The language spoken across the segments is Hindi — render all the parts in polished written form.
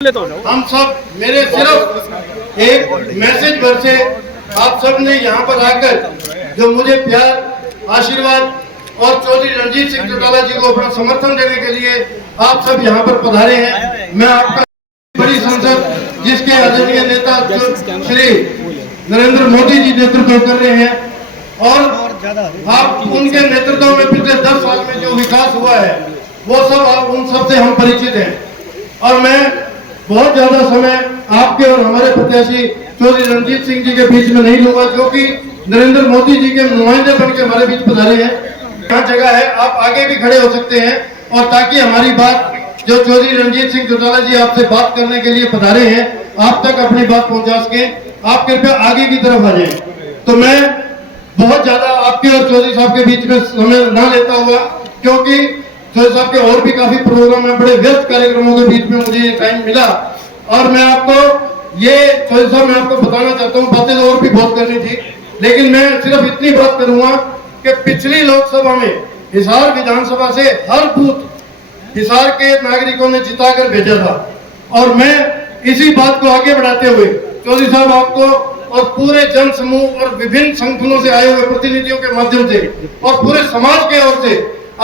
हम सब मेरे सिर्फ एक मैसेज भर से आप सब ने यहाँ पर आकर जो मुझे प्यार आशीर्वाद और चौधरी रणजीत सिंह चौटाला जी को अपना समर्थन देने के लिए आप सब यहाँ पर पधारे हैं। मैं आपका बड़ी संसद जिसके आदरणीय नेता श्री नरेंद्र मोदी जी नेतृत्व कर रहे हैं और आप उनके नेतृत्व में पिछले 10 साल में जो विकास हुआ है वो सब आप उन सब से हम परिचित हैं। और मैं बहुत ज्यादा समय आपके और हमारे प्रत्याशी चौधरी रणजीत सिंह जी के बीच में नहीं लूंगा, जो कि नरेंद्र मोदी जी के नुमाइंदे बन के हमारे बीच पधारे हैं। यहाँ जगह है, आप आगे भी खड़े हो सकते हैं और ताकि हमारी बात जो चौधरी रणजीत सिंह चौटाला जी आपसे बात करने के लिए पधारे हैं आप तक अपनी बात पहुंचा सके। आप कृपया आगे की तरफ आ जाए। तो मैं बहुत ज्यादा आपके और चौधरी साहब के बीच में समय ना लेता हुआ, क्योंकि चौधरी साहब के और भी काफी प्रोग्राम है, बड़े व्यस्त कार्यक्रमों के बीच में मुझे ये टाइम मिला और मैं आपको ये चौधरी साहब मैं आपको बताना चाहता हूँ। बातें तो और भी बहुत करनी थी, लेकिन मैं सिर्फ इतनी बात करूंगा कि पिछली लोकसभा में हिसार विधानसभा से हर बूथ हिसार के नागरिकों ने जिताकर भेजा था और मैं इसी बात को आगे बढ़ाते हुए चौधरी साहब आपको और पूरे जन समूह और विभिन्न संगठनों से आए हुए प्रतिनिधियों के माध्यम से और पूरे समाज के ओर से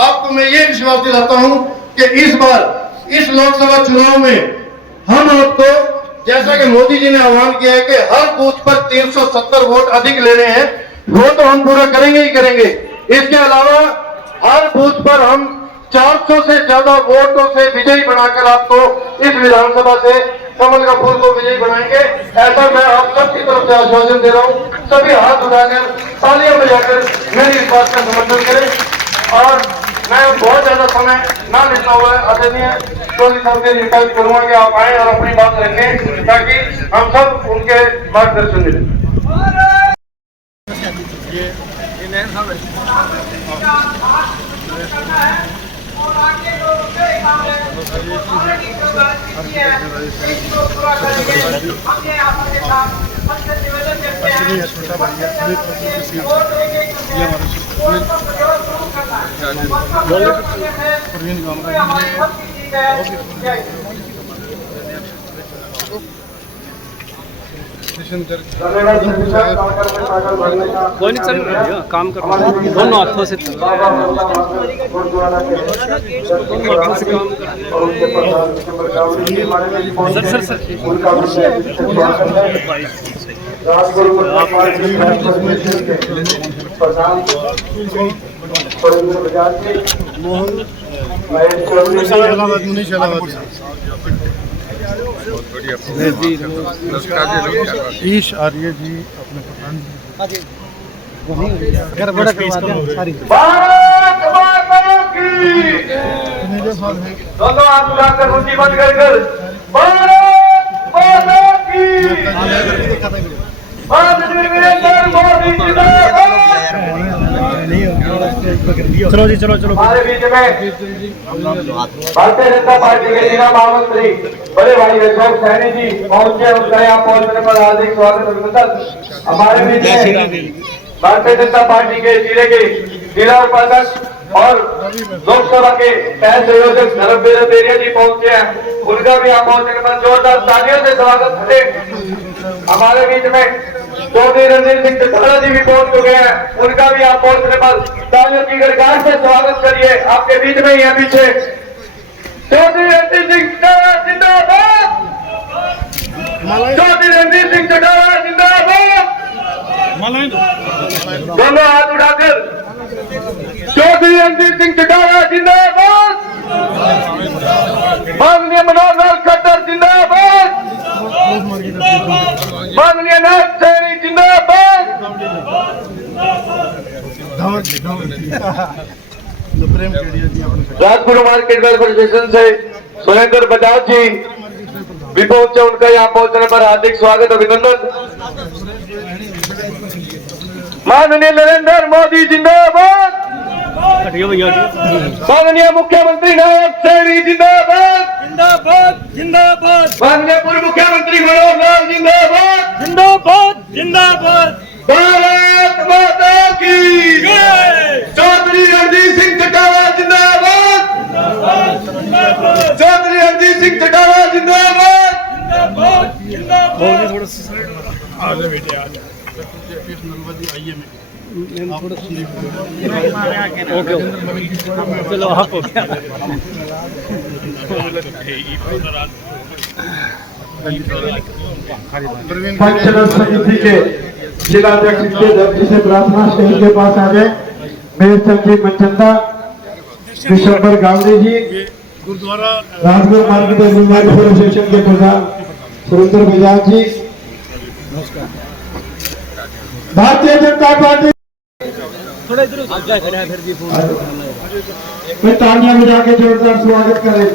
आपको मैं ये विश्वास दिलाता हूं कि इस बार इस लोकसभा चुनाव में हम आपको, जैसा कि मोदी जी ने आह्वान किया है कि हर बूथ पर 370 वोट अधिक लेने हैं, वो तो हम पूरा करेंगे ही करेंगे। इसके अलावा हर बूथ पर हम 400 से ज्यादा वोटों से विजयी बनाकर आपको इस विधानसभा से कमल का फूल को विजयी बनाएंगे। ऐसा मैं आप सबकी तरफ से आश्वासन दे रहा हूँ। सभी हाथ उठाकर तालियां बजाकर मेरी इस बात का समर्थन करें और मैं बहुत ज्यादा समय ना लेता हुआ आदरणीय चौधरी साहब से रिक्वेस्ट करूंगा कि आप आए और अपनी बात रखें ताकि हम सब उनके मार्गदर्शन मिले। छोटा भाई कोई नहीं चल रहा काम कर रहा है, दोनों हाथों से चल रहा है, दोनों हाथों से काम कर ईश आर्य जी अपने प्रधान दोनों हाथ उठाकर रुचि बंद कर चलो जी चलो चलो। हमारे बीच में भारतीय जनता पार्टी के जिला महामंत्री बड़े भाई अशोक सैनी जी पहुंचे, उनका यहाँ पहुंचने पर हार्दिक स्वागत अभिनंदन। हमारे बीच में भारतीय जनता पार्टी के जिले के जिला उपाध्यक्ष और लोकसभा के पहल संयोजक धर्मवीर बेरिया जी पहुंचे हैं, उनका भी यहाँ पहुंचने पर जोरदार तालियों से स्वागत करें। हमारे बीच में चौधरी रणजीत सिंह चौटाला जी भी पहुंच चुके हैं, उनका भी आप पहुंचने पर तालियों की गड़गड़ाहट से स्वागत करिए। आपके बीच में ही है पीछे चौधरी रणजीत सिंह चौटाला जिंदाबाद, चौधरी रणजीत सिंह चौटाला जिंदाबाद। दोनों हाथ उठाकर चौधरी रणजीत सिंह चौटाला जिंदाबाद, माननीय मनोहर लाल खट्टर जिंदाबाद, माननीय नाथ सैनी जिंदाबाद। राजपुर मार्केट वेलफेयर स्टेशन से सुरेंद्र बजाज जी भी पहुंचे, उनका यहाँ पहुंचने पर हार्दिक स्वागत अभिनंदन। माननीय नरेंद्र मोदी जिंदाबाद, माननीय मुख्यमंत्री नायब सैनी जिंदाबाद जिंदाबाद जिंदाबाद, माननीय पूर्व मुख्यमंत्री मनोहर लाल जिंदाबाद जिंदाबाद जिंदाबाद, भारत माता की जय। चौधरी रणजीत सिंह चौटाला जिंदाबाद, चौधरी रणजीत सिंह चौटाला जिंदाबाद। थोड़ा सा आगे बेटे आज आइए थोड़ा ओके चलो आप हो गया पंचायत समिति के जिलाध्यक्ष के दर्जे से प्रार्थना स्टेज के पास आ गए। मेयर संजीव मनचंदा, विश्वंबर गावड़े जी, गुरुद्वारा राजगुरु मार्केट एसोसिएशन के प्रधान सुरेंद्र बजाज जी, भारतीय जनता पार्टी थोड़ा इधर आगे खड़ा है फिर भी में तालियां बजा के जोरदार स्वागत करें।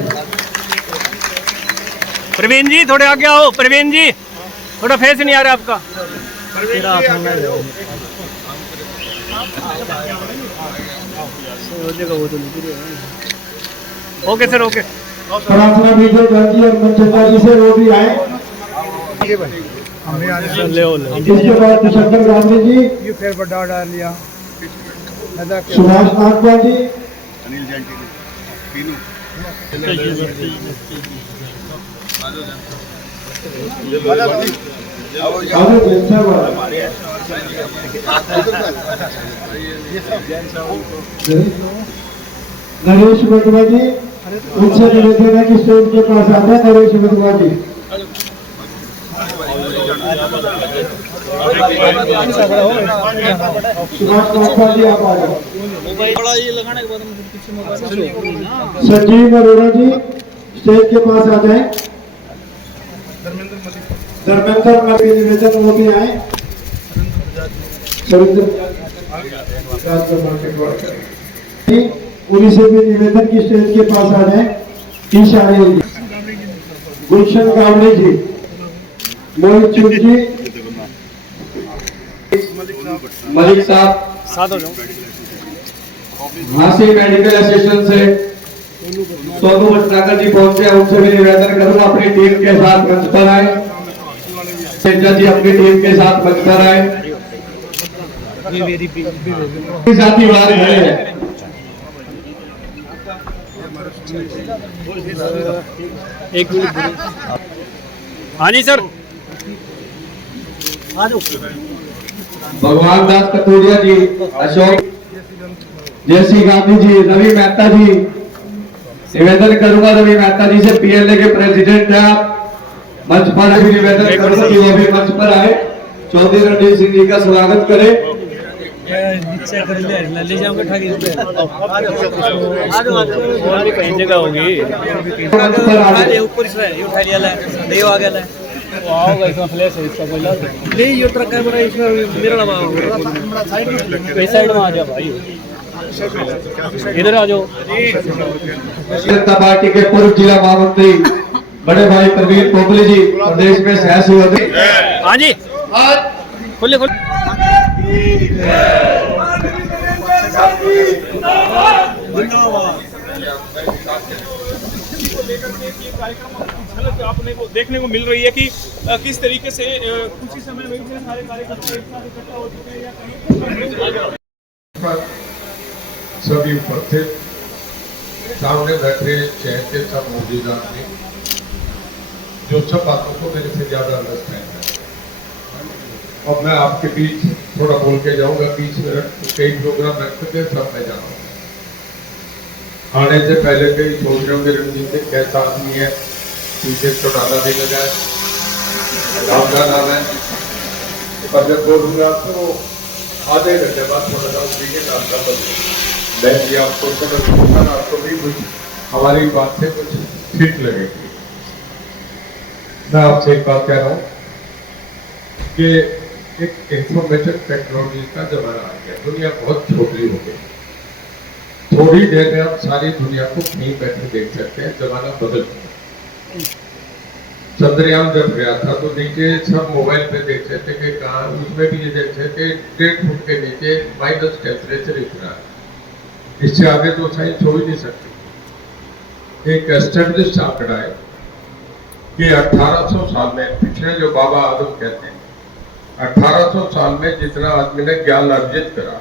प्रवीण जी थोड़े आगे आओ। प्रवीण जी थोड़ा फेस नहीं आ रहा आपका। Okay sir okay. प्रार्थना विजय गांधी और मनचंदा जी से वो भी आए। इसके बाद दिसंबर गांधी जी, ये फिर बड़ा डाल लिया सुभाष नागपाल जी, नरेश मधुआ जी, उनसे निवेदन है कि स्टेज के पास आ जाए। नरेश मधुआ जी, सुभाष नागपाल जी आप आ जाओ। संजीव अरोड़ा जी स्टेज के पास आ जाए। धर्मेंद्र मलिक निवेदन वो भी आए। उन्हीं से भी निवेदन की स्टेज के पास आ जाए। ईशा जी, गुलशन गावड़े जी, मोहित चुग जी, मलिक साहब साथ हो जाओ। झांसी मेडिकल एसोसिएशन से सोनू भटनागर जी पहुंचे। उनसे भी निवेदन करूंगा अपनी टीम के साथ मंच पर आए। सेजा जी अपनी टीम के साथ मंच पर आए। साथी बाहर खड़े हैं। एक मिनट। हाँ जी सर। भगवान दास कटोरिया जी, अशोक जयसी गांधी जी, रवि मेहता जी, निवेदन करूंगा रवि मेहता जी से, पीएलए के प्रेसिडेंट हैं आप, मंच पर भी निवेदन करूंगा कि वो भी मंच पर आए। चौधरी रणजीत सिंह जी का स्वागत करें। ले जाऊंगा ठाकी कहीं जगह होगी। मंच पर आए। ऊपर से उठा लिया देव आ गया आओगा इसमें फ्लैश है इसका पहला ले ये ट्रक है बड़ा इसमें मेरा नाम इस साइड में आ जाओ भाई, इधर आ जाओ। जनता पार्टी के पूर्व जिला महामंत्री बड़े भाई प्रवीण पोपली जी प्रदेश में सह सभापति। हाँ जी आज खोले खोले। झलक आपने को देखने को मिल रही है कि किस तरीके से कुछ ही समय में इतने सारे कार्यकर्ता एक साथ इकट्ठा हो चुके हैं या कहीं सभी उपस्थित सामने बैठे शहर के सब मौजूदा आदमी जो सब बातों को मेरे से ज्यादा अंडरस्टैंड है, और मैं आपके बीच थोड़ा बोल के जाऊंगा। 20 मिनट कई प्रोग्राम रखते थे, सब मैं जाऊंगा। आने से पहले कई सोच रहे होंगे रणजीत सिंह कैसा आदमी है, पीछे चौटाला भी लगा है, नाम का नाम है, पर जब बोलूंगा तो आधे घंटे बाद थोड़ा सा उसी के नाम का बदल मैं आपको समझ आपको भी कुछ हमारी बात से कुछ ठीक लगेगी। मैं आपसे एक बात कह रहा हूँ कि एक इंफॉर्मेशन टेक्नोलॉजी का जमाना आ गया। दुनिया बहुत छोटी हो गई, थोड़ी देर में आप सारी दुनिया को कहीं बैठे देख सकते हैं। जमाना बदल गया। चंद्रयान जब गया था तो नीचे सब मोबाइल पे देख सकते कि कहाँ, उसमें भी ये देख सकते 1.5 फुट के नीचे माइनस टेम्परेचर इतना है। इससे आगे तो साइंस हो ही नहीं सकती। एक एस्टेब्लिश्ड आंकड़ा है कि 1800 साल में, पिछले जो बाबा आदम कहते हैं, 1800 साल में जितना आदमी ने ज्ञान अर्जित करा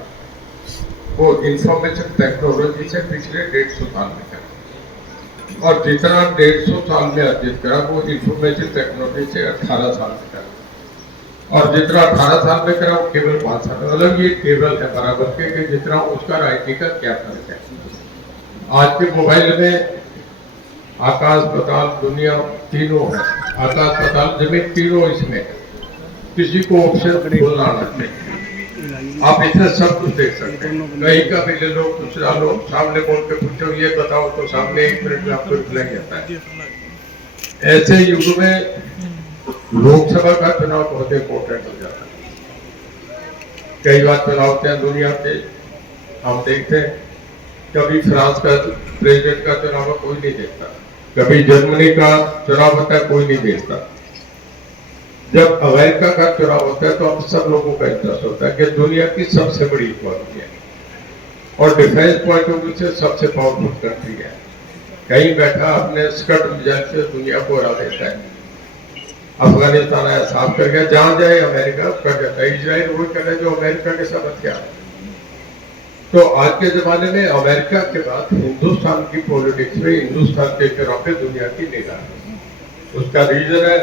वो इंफॉर्मेशन टेक्नोलॉजी से पिछले 150 साल में करा। और जितना 150 साल में अर्जित करा वो इंफॉर्मेशन टेक्नोलॉजी से 18 साल में करा, और जितना 18 साल में करा वो केवल 5 साल में। मतलब ये टेबल है बराबर के कि जितना उसका राइटी का क्या फर्क है। आज के मोबाइल में आकाश पाताल दुनिया तीनों है, आकाश पाताल जमीन तीनों इसमें है, किसी को ऑप्शन बोलना नहीं, आप इसमें सब कुछ देख सकते हैं। कहीं का भी ले लो, कुछ डालो, सामने बोल के पूछो ये बताओ तो सामने 1 मिनट में आपको रिप्लाई आता है। ऐसे युग में लोकसभा का चुनाव बहुत इंपॉर्टेंट हो जाता है। कई बार चुनाव होते हैं दुनिया के, हम देखते हैं कभी फ्रांस का प्रेसिडेंट का चुनाव कोई नहीं देखता, कभी जर्मनी का चुनाव होता है कोई नहीं देखता। जब अमेरिका का चुनाव होता है तो हम सब लोगों का इंटरेस्ट होता है कि दुनिया की सबसे बड़ी इकोनॉमी है और डिफेंस पॉइंट ऑफ व्यू से सबसे पावरफुल कंट्री है। कहीं बैठा अपने स्कट मिसाइल से दुनिया को हरा देता है। अफगानिस्तान है साफ कर गया, जहां जाए अमेरिका कर जाता है। इजराइल वो कर है जो अमेरिका के साथ हथियार है। तो आज के जमाने में अमेरिका के बाद हिंदुस्तान की पॉलिटिक्स में हिंदुस्तान के तरफ पे दुनिया की निगाह है। उसका रीजन है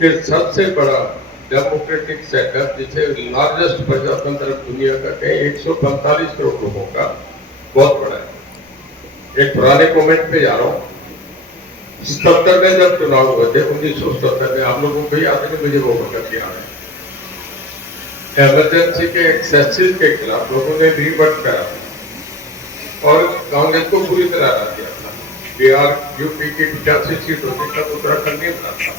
कि सबसे बड़ा डेमोक्रेटिक सेटअप जिसे लार्जेस्ट प्रजातंत्र दुनिया का कहें 145 करोड़ लोगों का बहुत बड़ा है। एक पुराने कमेंट पे जा रहा हूँ, 77 में जब चुनाव हुए थे 1977 में, आप लोगों को याद है, मुझे वो वक्त याद है। इमरजेंसी के एक्सेसिस के खिलाफ लोगों ने रिवर्ट करा और कांग्रेस को पूरी तरह हरा दिया था। बिहार यूपी की 85 सीट होती तब उत्तराखंड नहीं बना था,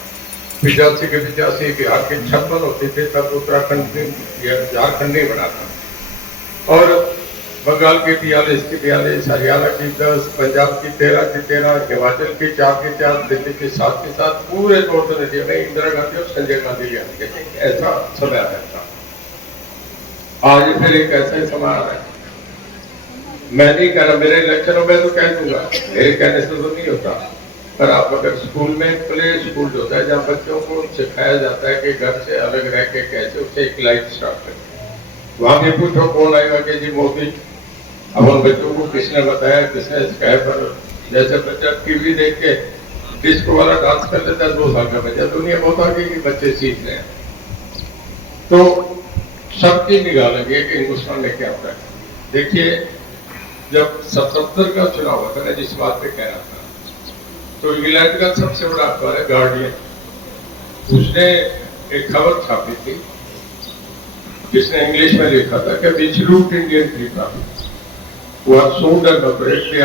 85 के 85 बिहार के 56 होते थे तब उत्तराखंड या झारखंड नहीं बना था। और बंगाल के 42 की 42, हरियाणा की 10, पंजाब की 13 की 13, हिमाचल की 4 की 4, दिल्ली के 7 के 7, पूरे नॉर्थ इंडिया में इंदिरा गांधी और संजय गांधी आएंगे। ऐसा समय आया था। आज फिर एक ऐसा समय आ रहा है। मैं नहीं कह रहा, मेरे इलेक्शनों में तो कह दूंगा, मेरे कहने से तो नहीं होता। पर आप अगर स्कूल में प्ले स्कूल होता है जहाँ बच्चों को सिखाया जाता है कि घर से अलग रह के कैसे उससे एक लाइफ स्टार्ट करें, वहां भी पूछो कौन आएगा कि जी मोदी। अब उन बच्चों को किसने बताया, किसने सिखाया। पर जैसे बच्चा टीवी देख के डिस्को वाला डांस कर लेता है 2 साल का बच्चा, दुनिया बहुत आगे की बच्चे सीख रहे हैं। तो सबकी निगाह लगी है कि हिंदुस्तान में क्या होता है। देखिए जब 77 का चुनाव होता है, जिस बात पे कह रहा था, तो इंग्लैंड का सबसे बड़ा अखबार है गार्डियन, उसने एक खबर छापी थी जिसने इंग्लिश में लिखा था कि which route Indian people who are sold and afraid, they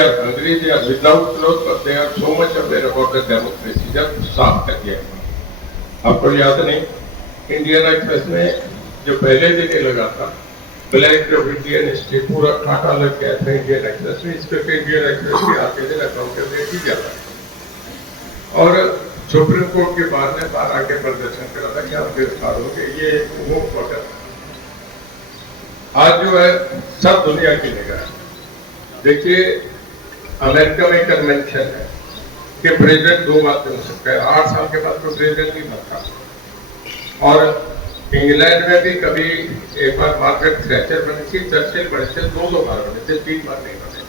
are hungry, they are without clothes, but they are so much aware about the democracy. जब साफ कर दिया, आपको याद नहीं, इंडियन एक्सप्रेस में जो पहले दिन ही लगा था ब्लैक ऑफ इंडियन हिस्ट्री, पूरा कांटा लग गया था इंडियन एक्सप्रेस में। इस करके इंडियन एक्सप्रेस के आके दिन अकाउंटेबिलिटी जाता है। और सुप्रीम कोर्ट के बाद ने बाहर आके प्रदर्शन करा था कि आप गिरफ्तार हो गए। ये वो क्वार्टर आज जो है सब दुनिया की निगाह है। देखिए अमेरिका में कन्वेंशन है कि प्रेसिडेंट 2 बार चुन सकता है, 8 साल के बाद तो प्रेसिडेंट नहीं बनता। और इंग्लैंड में भी कभी एक बार मार्garet थैचर बनी थी, चर्चिल बने थे, 2 बार बने थे, 3 बार नहीं बने।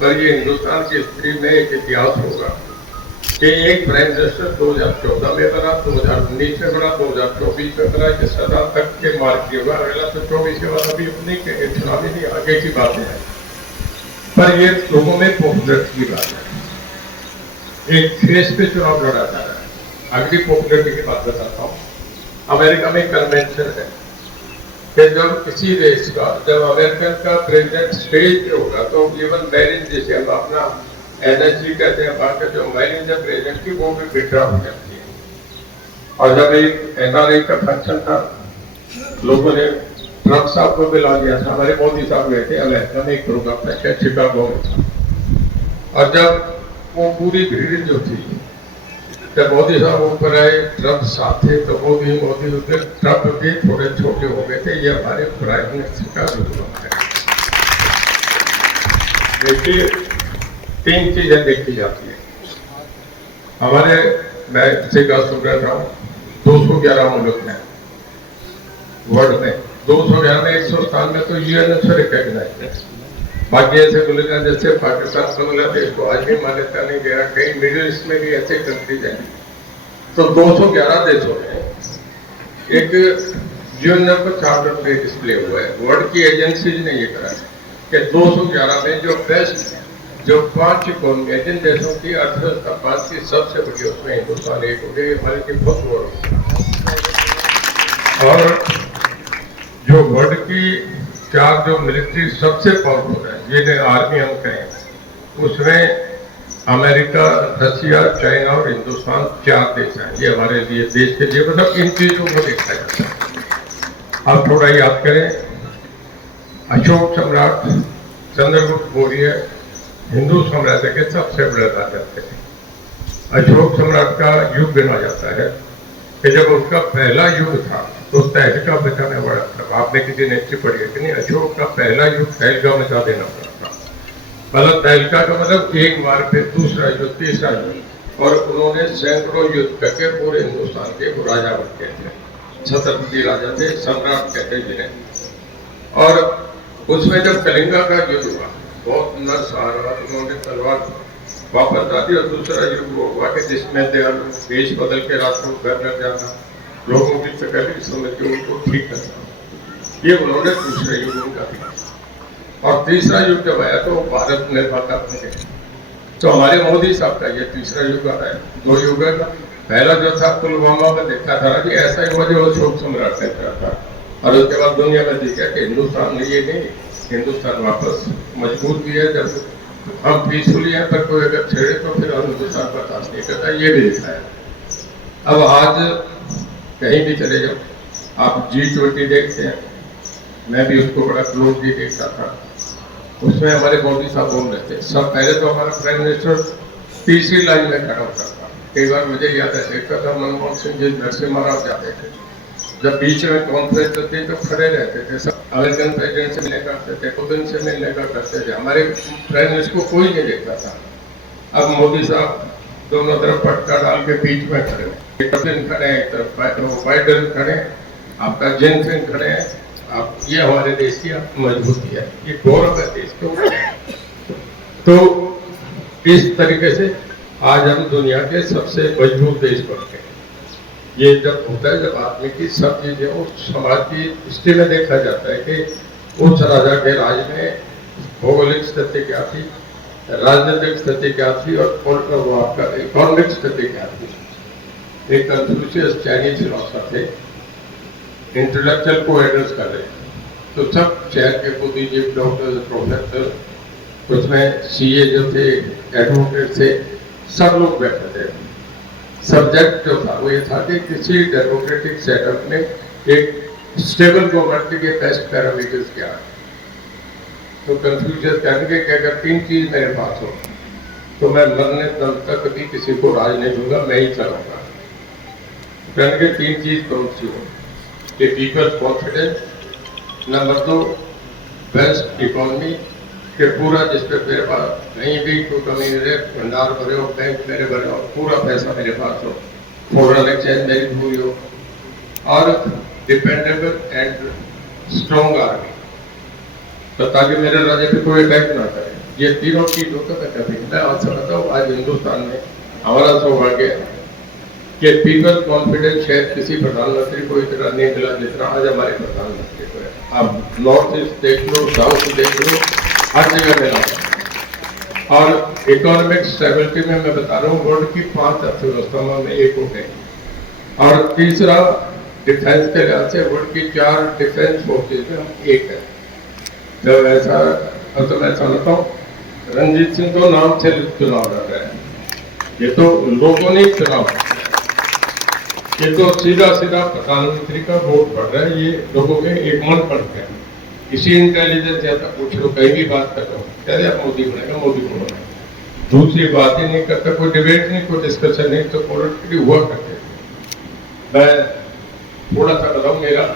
पर ये हिंदुस्तान की हिस्ट्री में एक इतिहास होगा कि एक प्राइम मिनिस्टर 2014 में बना, 2019 में बना, 2024 में बना, कि सदा तक के मार्क किया होगा। अगला तो 24 के बाद अभी नहीं कहेंगे, चुनाव ही नहीं, आगे की बातें हैं। पर ये लोगों में पॉपुलरिटी की बात है, एक फेस पे चुनाव लड़ा जा रहा है। अगली पॉपुलरिटी की बात बताता हूँ। अमेरिका में कन्वेंशन है कि जब किसी देश का, जब अमेरिकन का प्रेसिडेंट स्टेज पे होगा तो इवन मैरिज, जैसे हम अपना एनएसजी कहते हैं, बाकी जो मैरिज जब प्रेसिडेंट की वो भी विड्रॉ हो जाती है। और जब एक एनआरआई का फंक्शन था, लोगों ने ट्रम्प साहब को बुला लिया था, हमारे मोदी साहब गए थे अमेरिका में, एक प्रोग्राम था शिकागो में था। और जब वो पूरी भीड़ जो थी, जब मोदी साहब ऊपर आए, ट्रम्प साथ थे, तो मोदी उधर, ट्रम्प भी थोड़े छोटे हो गए थे। ये हमारे प्राइम मिनिस्टर का रूप है। देखिए 3 चीजें देखी जाती है हमारे, मैं किसी का सुन रहा हूँ, 211 मुल्क हैं वर्ल्ड में, 211 में 100 साल में तो यूएन से रिकॉग्नाइज है। बाकी ऐसे बोलेगा जैसे पाकिस्तान बांग्लादेश को आज भी मान्यता नहीं दे रहा, कई मिडिल ईस्ट में भी ऐसे कंट्रीज हैं। तो 211 देशों में एक यूएन का चार्टर पे डिस्प्ले हुआ है। वर्ल्ड की एजेंसीज ने ये करा कि 211 में जो बेस्ट जो 5 इकोनॉमी जिन देशों की अर्थव्यवस्था 5 की सबसे बड़ी, उसमें हिंदुस्तान एक हो गया। हमारे लिए बहुत गौरव। और जो वर्ल्ड की 4 जो मिलिट्री सबसे पावरफुल है, जिन्हें आर्मी हम कहें, उसमें अमेरिका, रशिया, चाइना और हिंदुस्तान 4 देश हैं। ये हमारे लिए देश के लिए मतलब इन चीजों को देखा जाता है। आप थोड़ा याद करें, अशोक सम्राट चंद्रगुप्त मौर्य हिंदू साम्राज्य के सबसे बड़े राजा थे। अशोक सम्राट का युग गिना जाता है कि जब उसका पहला युग था तो तहलका बचाने वाला था। आपने किसी ने हिस्ट्री पढ़ी है कि नहीं? अशोक का पहला युग तहलका मचा देना पड़ा था। मतलब तहलका का मतलब एक बार फिर दूसरा युद्ध, तीसरा युद्ध, और उन्होंने सैकड़ों युद्ध करके पूरे हिंदुस्तान के राजा बन गए थे। छत्रपति राजा थे, सम्राट कहते जिन्हें। और उसमें जब कलिंगा का युद्ध हुआ, बहुत नरसंहार, उन्होंने तलवार वापस आ दी। और दूसरा युद्ध वो हुआ कि जिसमें देश बदल के रास्तों को घर लग जाना, लोगों की तकलीफ समझ के उनको ठीक करना, ये उन्होंने दूसरे युग उनका दिया। और तीसरा युग जब आया तो भारत निर्माता बन गए। तो हमारे मोदी साहब का ये तीसरा युग आ रहा है। 2 युग है। पहला जो था पुलवामा में देखा था कि ऐसा ही हुआ जो अशोक सम्राट ने कहा था, और उसके बाद दुनिया में दिखा कि हिंदुस्तान ने ये नहीं, हिंदुस्तान वापस मजबूत भी है। जब हम पीसफुली हैं पर कोई अगर छेड़े तो फिर हम हिंदुस्तान बर्दाश्त नहीं करता, ये भी दिखाया। अब आज कहीं भी चले जाओ, आप G20 देखते हैं, मैं भी उसको बड़ा क्लोजली देखता था। उसमें हमारे मोदी साहब बोल रहे थे, सब पहले तो हमारा प्राइम मिनिस्टर तीसरी लाइन में खड़ा होता था। कई बार मुझे याद है, देखता था मनमोहन सिंह जी नरसिम्हा राव जाते थे, जब बीच में कॉन्फ्रेंस होती तो खड़े रहते थे। सब अमेरिकन प्रेसिडेंट से मिलने करते थे, पुतिन से मिलने का करते थे। हमारे प्राइम मिनिस्टर को कोई नहीं देखता था। अब मोदी साहब दोनों तरफ पटका डाल के बीच में खड़े, पुतिन खड़े हैं, एक तरफ बाइडेन खड़े हैं, आपका जिनपिंग खड़े हैं। आप ये हमारे देश की मजबूती है, ये गौरव है देश को। तो इस तरीके से आज हम दुनिया के सबसे मजबूत देश बनते हैं। ये जब होता है, जब आदमी की सब चीजें और समाज की हिस्ट्री में देखा जाता है कि उस राजा के राज में भौगोलिक स्थिति क्या थी, राजनीतिक स्थिति क्या थी, और आपका इकोनॉमिक स्थिति क्या थी। एक कन्फ्यूशियस चाइनीज फिलोसफर थे, इंटेलेक्चुअल को एड्रेस कर रहे, तो सब शहर के बुद्धिजीवी, डॉक्टर, प्रोफेसर, उसमें सीए जो थे, एडवोकेट थे, सब लोग बैठे थे। सब्जेक्ट जो था वो ये था कि किसी डेमोक्रेटिक सेटअप में एक स्टेबल गवर्नमेंट के बेस्ट पैरामीटर्स क्या है। तो कन्फ्यूशियस कहेंगे कि अगर 3 चीज मेरे पास हो तो मैं मरने दम तक कभी किसी को राज नहीं दूंगा, मैं ही चलाऊंगा। कहेंगे 3 चीज कौन सी हो? कि people's confidence, number 2 best economy, कि पूरा जिस पे मेरे पास कहीं भी कोई कमी नहीं रहे, भंडार भरे हो, बैंक मेरे भरे हो, पूरा पैसा मेरे पास हो, फॉरेन एक्सचेंज मेरी पूरी हो, और डिपेंडेबल एंड स्ट्रॉन्ग आर्मी, तो ताकि मेरे राज्य पे कोई अटैक ना करे। ये तीनों चीज होता है कभी। मैं आपसे बताऊँ, आज हिंदुस्तान में हमारा सौभाग्य है कि पीपल कॉन्फिडेंस शायद किसी प्रधानमंत्री को इतना नहीं मिला जितना आज हमारे प्रधानमंत्री को है। आप नॉर्थ ईस्ट देख लो, साउथ देख लो, हर जगह मिला। और इकोनॉमिक स्टेबिलिटी में मैं बता रहा हूँ, वर्ल्ड की 5 अर्थव्यवस्थाओं में एक हो गए। और तीसरा डिफेंस के लिहाज से वर्ल्ड की 4 डिफेंस फोर्सेज में हम एक है। जब ऐसा, अब तो मैं समझता हूँ रणजीत सिंह को नाम से चुनाव लड़ रहे हैं, ये तो लोगों ने चुनाव, ये तो सीधा सीधा प्रधानमंत्री का वोट पड़ रहा है। ये लोगों के एक मन पड़ते हैं। इसी इंटेलिजेंस जैसा पूछ लो, कहीं भी बात कर रहा हूँ, कहते आप मोदी बनेगा, मोदी को बनेगा, दूसरी बात ही नहीं करता, कोई डिबेट नहीं, कोई डिस्कशन नहीं, तो पॉलिटिकली हुआ करते। मैं थोड़ा सा बताऊँ मेरा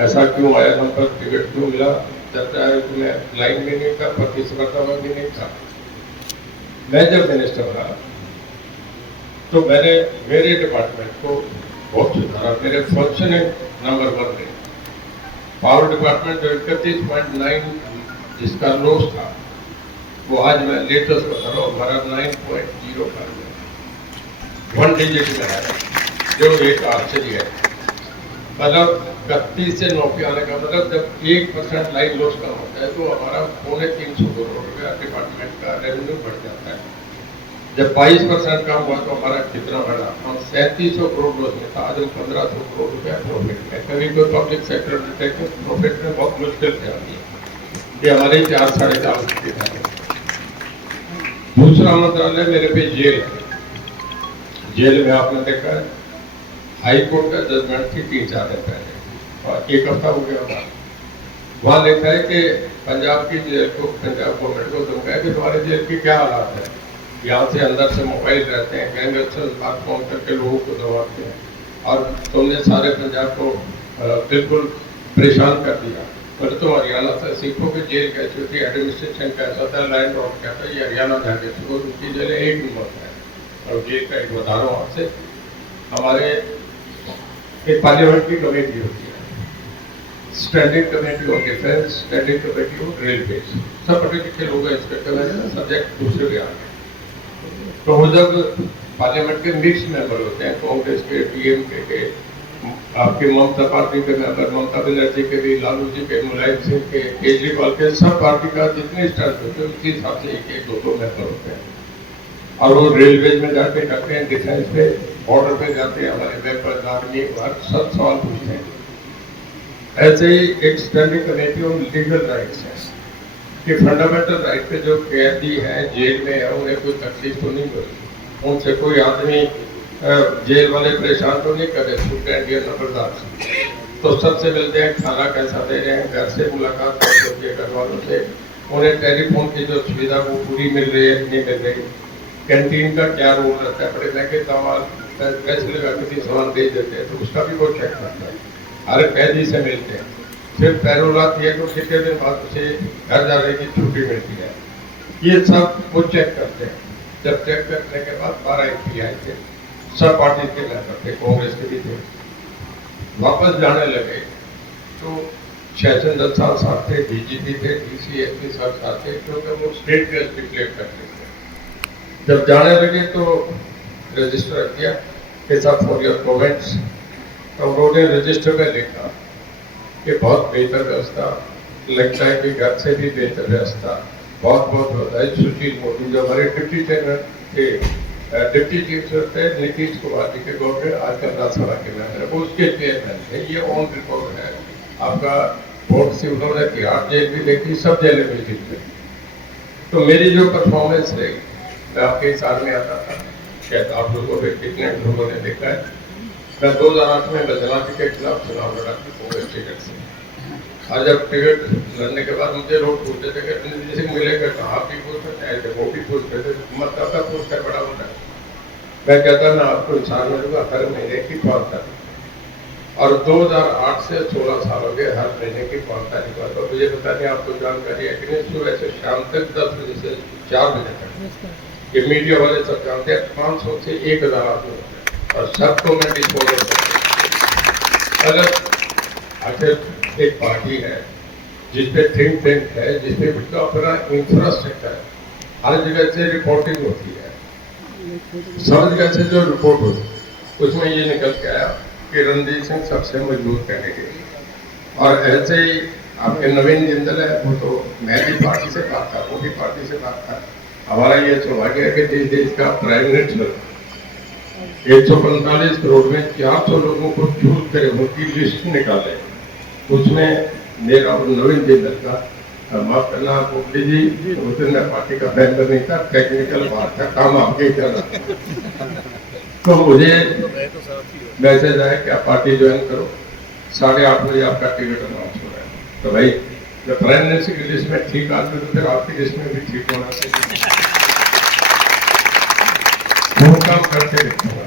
ऐसा क्यों आया, नंबर टिकट क्यों मिला, चर्चा है कि मैं लाइन में नहीं था, प्रतिस्पर्धा में भी नहीं था। मैं जब मिनिस्टर बना तो मैंने मेरे डिपार्टमेंट को बहुत सुधारा। मेरे फंक्शनिंग नंबर 1 में पावर डिपार्टमेंट जो 31.9 जिसका लॉस था वो आज मैं लेटेस्ट बता रहा हूँ, हमारा 9.0 का 1 डिजिट में है, जो एक आश्चर्य है। मतलब 31 से 9 पे आने का मतलब जब 1% लाइन लॉस कम होता है तो हमारा 350 करोड़ रुपया डिपार्टमेंट का रेवेन्यू बढ़ जाता है। जब 22% कम हुआ तो हमारा कितना बढ़ा, हम 3700 करोड़ लॉस में था, आज हम 1500 करोड़ रुपया प्रॉफिट में। कभी कोई पब्लिक सेक्टर प्रॉफिट में बहुत मुश्किल से आती है, ये हमारे 4-4.5 की था। दूसरा मंत्रालय मेरे पे जेल है। जेल में आपने देखा है हाई कोर्ट का जजमेंट थी 3-4 दिन पहले और 1 हफ्ता हो गया था। वहां लिखा है कि पंजाब की जेल को, पंजाब गवर्नमेंट को धमकाया कि तुम्हारे जेल की क्या हालात है, यहाँ से अंदर से मोबाइल रहते हैं, गैंगस्टर फोन करके लोगों को दबाते हैं और तुमने सारे पंजाब को बिल्कुल परेशान कर दिया। पर तुम हरियाणा से सीखो कि जेल कैसी होती है, एडमिनिस्ट्रेशन कैसा था, लैंड ऑर्डर क्या था, ये हरियाणा जाके सीखो। उनकी जेल एक नंबर है। और जेल का एक बता रहा हूँ आपसे, हमारे एक पार्लियामेंट की कमेटी होती है, standing committee of defence, standing committee of railway, सब पढ़े लिखे लोग हैं, इंस्पेक्टर है, सब्जेक्ट दूसरे भी आ गए। तो वो जब पार्लियामेंट के मिक्स मेंबर होते हैं, कांग्रेस के, डीएमके के, आपके ममता पार्टी के मेंबर, ममता बनर्जी के भी, लालू जी के, मुलायम सिंह के, केजरीवाल के, सब पार्टी का जितने स्टार्ट होते हैं उसी हिसाब से 1-1, 2-2 मेंबर होते हैं। और वो रेलवे में जाके करते हैं, डिफेंस पे, बॉर्डर पे जाते हैं, हमारे वेपन आर्मी हर सब सवाल पूछते हैं। ऐसे ही एक standing committee on legal rights है कि फंडामेंटल राइट पे जो कैदी हैं, जेल में है, उन्हें कोई तकलीफ तो नहीं होती, उनसे कोई आदमी जेल वाले परेशान तो नहीं करे, स्टूडेंट या नंबरदार तो सबसे मिलते हैं, खाना कैसा दे रहे हैं, घर से मुलाकात कैसे होती है घर वालों से, उन्हें टेलीफोन की जो सुविधा वो पूरी मिल रही है नहीं मिल रही, कैंटीन का क्या रोल रहता है, बड़े महंगे सामान पैसे लगा किसी सामान दे देते हैं तो उसका भी वो चेक करता है। हर कैदी से मिलते हैं, फिर पैरोल आती है तो कितने दिन बाद उसे घर जाने की छुट्टी मिलती है, ये सब वो चेक करते हैं। जब चेक करने के बाद 12 MP आए थे, सब पार्टी के मेंबर थे, कांग्रेस के भी थे, वापस जाने लगे तो 6 साल साथ थे, DGP थे, DCSP साथ थे, क्योंकि वो स्टेट गेस्ट डिक्लेयर करते थे। जब जाने लगे तो रजिस्टर रख दिया कि सब फॉर योर कमेंट्स, तो उन्होंने रजिस्टर में लिखा कि बहुत बेहतर व्यवस्था, लगता है कि घर से भी बेहतर व्यवस्था, बहुत बहुत बधाई सुशील मोदी जो हमारे डिप्टी चेयरमैन थे, डिप्टी चीफ थे नीतीश कुमार जी के गवर्नर, आजकल राज्यसभा के मेंबर, वो उसके चेयरमैन थे। ये ऑन रिकॉर्ड है आपका। वोट से उन्होंने तिहाड़ जेल भी देखी, सब जेलें भी जीते। तो मेरी जो परफॉर्मेंस रही, मैं आपके साथ में आता था, शायद आप लोगों ने कितने लोगों ने देखा है, मैं 2008 में बदला के खिलाफ चुनाव लड़ा था कांग्रेस टिकट से। आज जब टिकट लड़ने के बाद मुझे लोग पूछते थे कि जैसे मिलेगा तो आप भी पूछ सकते हैं, वो भी पूछते थे, मतलब पूछ कर बड़ा होता है। मैं कहता मैं आपको इंसान मिलूंगा हर महीने की 5 तारीख, और 2008 से 16 साल हो गए हर महीने की 5 तारीख बाद। तो मुझे पता नहीं आपको जानकारी है कि नहीं, सुबह से शाम तक 10 बजे से 4 बजे तक ये मीडिया वाले सब जानते हैं, 500 से 1000 आदमी होते हैं और सबको मैं डिस्पोजल करता हूँ। अगर आखिर एक पार्टी है जिसपे थिंक टैंक है, जिसपे अपना इंफ्रास्ट्रक्चर है, हर जगह से रिपोर्टिंग होती है, सब जगह से जो रिपोर्ट होती है उसमें ये निकल के आया कि रणजीत सिंह सबसे मजबूत कैंडिडेट। और ऐसे ही आपके नवीन जिंदल है, वो तो मैं भी पार्टी से बात था, वो भी पार्टी से बात था। हमारा ये सौभाग्य है कि देश का प्राइम मिनिस्टर 145 करोड़ में 400 लोगों को चूज करे, उनकी लिस्ट निकाले, उसमें मेरा और नवीन जिंदल का, माफ करना मोदी जी, उस दिन मैं पार्टी का मेंबर नहीं था, टेक्निकल बात था, काम आपके ही करना। तो मुझे मैसेज आया कि आप पार्टी ज्वाइन करो, 8:30 बजे आपका टिकट अनाउंस हो रहा है। तो भाई जब प्राइम मिनिस्टर की लिस्ट में ठीक आदमी तो फिर आपकी लिस्ट में भी ठीक होना चाहिए। वो काम करते रहूंगा।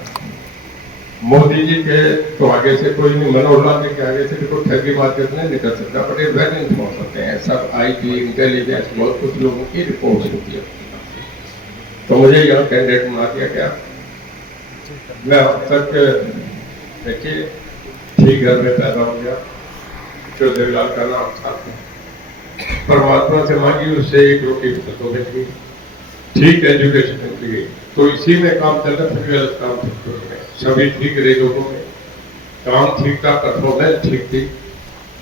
मोदी जी के तो आगे से कोई नहीं, मनोहर लाल जी के आगे से भी कोई ठगी मार्केट नहीं निकल सकता, बट ये वेल इन्फॉर्म होते हैं, सब IT इंटेलिजेंस बहुत कुछ लोगों की रिपोर्ट होती है। तो मुझे यहाँ कैंडिडेट बना दिया गया। मैं अब तक देखिए ठीक घर में पैदा हो गया, जो देवलाल का नाम था, परमात्मा से मांगी, उससे एक रोटी तो मिल गई, ठीक एजुकेशन मिल गई। तो इसी में काम चल रहा, फिर गलत काम ठीक, सभी ठीक रहे, लोगों में काम ठीक था, परफॉर्मेंस ठीक थी,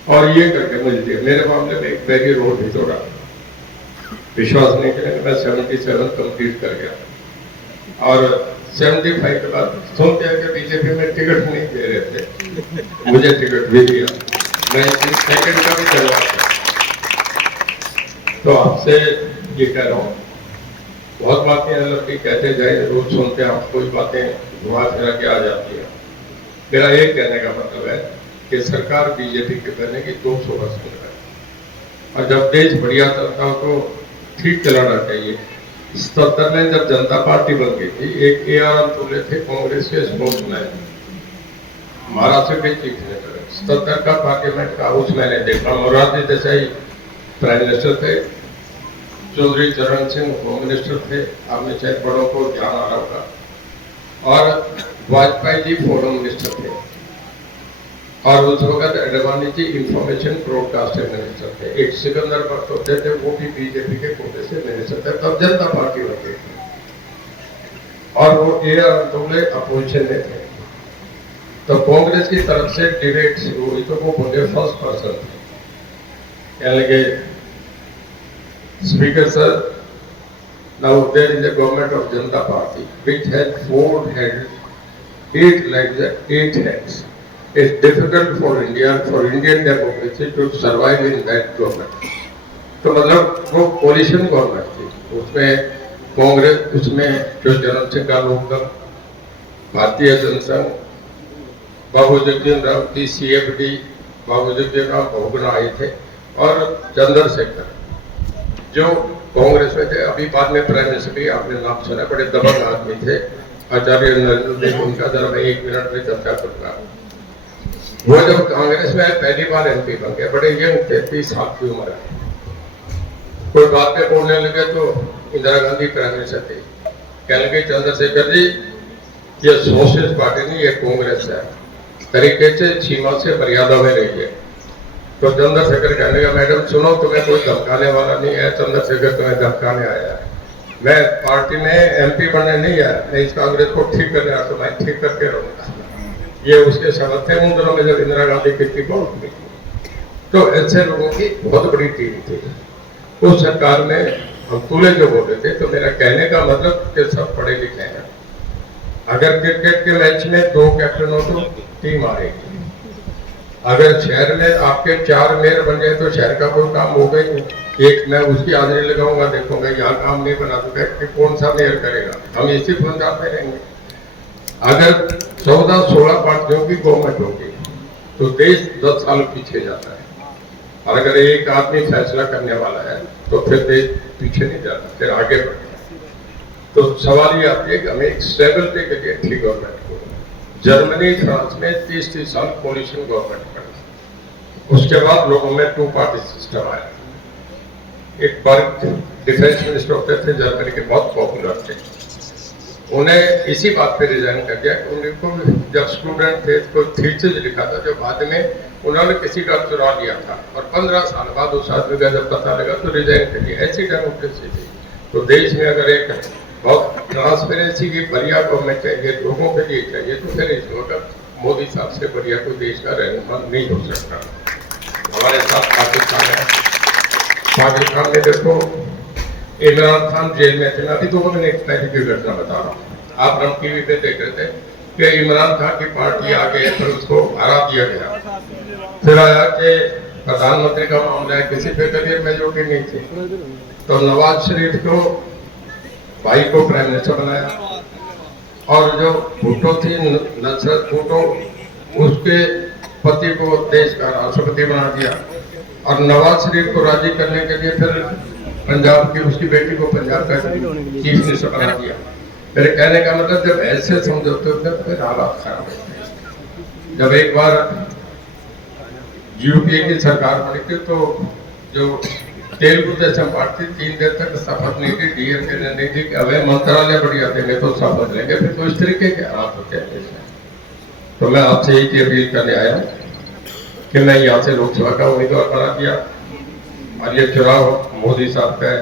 और ये करके मुझे दिया। मेरे मामले में एक बैगी रोड भी तोड़ा, विश्वास नहीं करेंगे, मैं 77 कंप्लीट कर गया और 75 के बाद सुनते हैं कि बीजेपी में टिकट नहीं दे रहे थे, मुझे टिकट भी दिया, मैं सेकंड का भी धन्यवाद। तो आपसे ये कह रहा हूँ, बहुत बातें लंबी कहते जाए, रोज सुनते हैं आप, कोई बातें घुमा फिरा के आ जाती है। मेरा ये कहने का मतलब है कि सरकार बीजेपी के बनने की 200 वर्ष हो रहा है, और जब देश बढ़िया चलता हो तो ठीक चलाना चाहिए। 77 में जब जनता पार्टी बन गई थी, एक AR अंतुले थे कांग्रेस के स्पोर्ट्समैन, महाराष्ट्र के चीफ मिनिस्टर, 77 का पार्लियामेंट का हाउस मैंने देखा। मोरारजी देसाई प्राइम मिनिस्टर थे, चौधरी चरण सिंह होम मिनिस्टर थे, आपने शायद बड़ों को ध्यान आ रहा होगा, और वाजपेयी जी फॉरेन मिनिस्टर थे, और उस वक्त Advani ji information broadcasting minister थे। एक सिकंदर भट्ट होते थे, वो भी बीजेपी के कोटे से मिनिस्टर थे, तब जनता पार्टी बन गई थी, और वो AR अंतुले अपोजिशन में थे। तो कांग्रेस की तरफ से डिबेट शुरू हुई, तो वो बोले फर्स्ट पर्सन थे, कहने लगे speaker sir, now there is a government of Janata Party which has 4 heads, 8 legs and 8 heads. It's difficult for India, for Indian democracy to survive in that government. तो मतलब वो कोलिशन गवर्नमेंट थी, उसमें कांग्रेस, उसमें जो जनरल सिंह का लोकदल, भारतीय जनसंघ, बाबू जगजीवन राम की CFD, बाबू जगजीवन राम बहुगुणा आए थे, और चंद्रशेखर जो कांग्रेस में थे, अभी बाद में प्राइम मिनिस्टर भी आपने नाम सुना, बड़े दबंग आदमी थे, आचार्य नरेंद्र देव, उनका जरा मैं 1 मिनट में चर्चा करूंगा। वो जब कांग्रेस में पहली बार MP बन गए, बड़े यंग थे, 30 साल की उम्र है, कोई बात पे बोलने लगे तो इंदिरा गांधी प्राइम मिनिस्टर थी, कहने लगे चंद्रशेखर जी ये सोशलिस्ट पार्टी नहीं, ये कांग्रेस है, तरीके से सीमा से मर्यादा में रहिए। तो चंद्रशेखर कहने लगा मैडम सुनो, तुम्हें कोई धमकाने वाला नहीं है, चंद्रशेखर तुम्हें धमकाने आया है, मैं पार्टी में MP बनने नहीं आया, मैं इस कांग्रेस को ठीक करने आया, तो मैं ठीक करके रहूंगा। ये उसके शब्द थे उन दिनों में जब इंदिरा गांधी की बहुत हुई। तो ऐसे लोगों की बहुत बड़ी टीम थी उस सरकार में, हम तुले जो बोले थे। तो मेरा कहने का मतलब कि सब पढ़े लिखे हैं, अगर क्रिकेट के मैच में 2 कैप्टन हो तो टीम हारेगी, अगर शहर में आपके 4 मेयर बन जाए तो शहर का कोई काम हो गई नहीं। एक मैं उसकी हाजिरी लगाऊंगा, देखूंगा यहाँ काम नहीं बना सकता कि कौन सा मेयर करेगा, हम इसी पंजाब में रहेंगे। अगर 14-16 पार्टियों की गवर्नमेंट होगी तो देश 10 साल पीछे जाता है, और अगर एक आदमी फैसला करने वाला है तो फिर देश पीछे नहीं जाता, फिर आगे बढ़ता है। तो सवाल ये आती है कि हमें एक स्टेबिलिटी के लिए अच्छी गवर्नमेंट हो। जर्मनी, फ्रांस में 30 साल कोलिशन गवर्नमेंट बनी, उसके बाद लोगों में 2 पार्टी सिस्टम आया। एक बर्ग डिफेंस मिनिस्टर होते थे जर्मनी के, बहुत पॉपुलर थे, उन्हें इसी बात पे रिजाइन कर दिया कि उनको जब स्टूडेंट थे कोई थीसिस लिखा था जो बाद में उन्होंने किसी का चुरा लिया था, और 15 साल बाद उस आदमी का जब पता लगा तो रिजाइन कर दिया। ऐसी डेमोक्रेसी थी। तो देश में अगर एक बहुत ट्रांसपेरेंसी की बढ़िया गवर्नमेंट चाहिए, लोगों के लिए चाहिए, तो फिर इस वक्त मोदी साहब से बढ़िया कोई देश का रहनुमा नहीं हो सकता। हमारे साथ पाकिस्तान है, पाकिस्तान में देखो इमरान खान जेल में थे, अभी 2 महीने पहले की घटना बता रहा हूँ, आप हम TV पे देख रहे थे कि इमरान खान की पार्टी आ गई, फिर उसको हरा दिया गया, फिर आया कि प्रधानमंत्री का मामला है, किसी पे क्लियर मेजोरिटी नहीं थी, तो नवाज शरीफ को भाई को प्राइम मिनिस्टर बनाया, और जो भुट्टो थी नुसरत भुट्टो, उसके पति को देश का राष्ट्रपति बना दिया, और नवाज शरीफ को राजी करने के लिए फिर पंजाब की उसकी बेटी को पंजाब का चीफ मिनिस्टर बना दिया। मेरे कहने का मतलब जब ऐसे समझौते होते हैं तो फिर हालात खराब होते हैं। जब एक बार UPA की सरकार बनी थी तो जो तेलुगु देशम पार्टी 3 दिन तक शपथ नहीं थी, DMK ने नहीं थी कि हमें मंत्रालय बढ़िया देंगे तो शपथ लेंगे, फिर तो इस तरीके के हालात होते हैं देश में। तो मैं आपसे यही अपील करने आया कि मैं यहाँ से लोकसभा का उम्मीदवार बना दिया, और ये चुनाव मोदी साहब का है।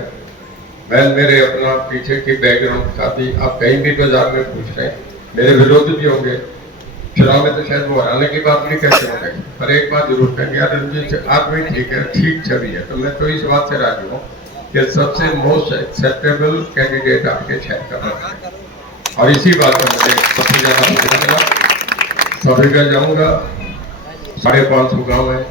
मैं मेरे अपना पीछे की बैकग्राउंड दिखाती, आप कहीं भी बाजार में पूछ रहे हैं, मेरे विरोधी भी होंगे, चुनाव में तो शायद वो हराने की बात नहीं कहते होंगे, पर एक बात जरूर कहेंगे, यार रणजीत आदमी ठीक है, ठीक छवि है। तो मैं तो इस बात से राजी हूँ कि सबसे मोस्ट एक्सेप्टेबल कैंडिडेट आपके शहर का है, और इसी बात पर मुझे सबसे ज्यादा सभी का जाऊँगा। 550 गाँव है,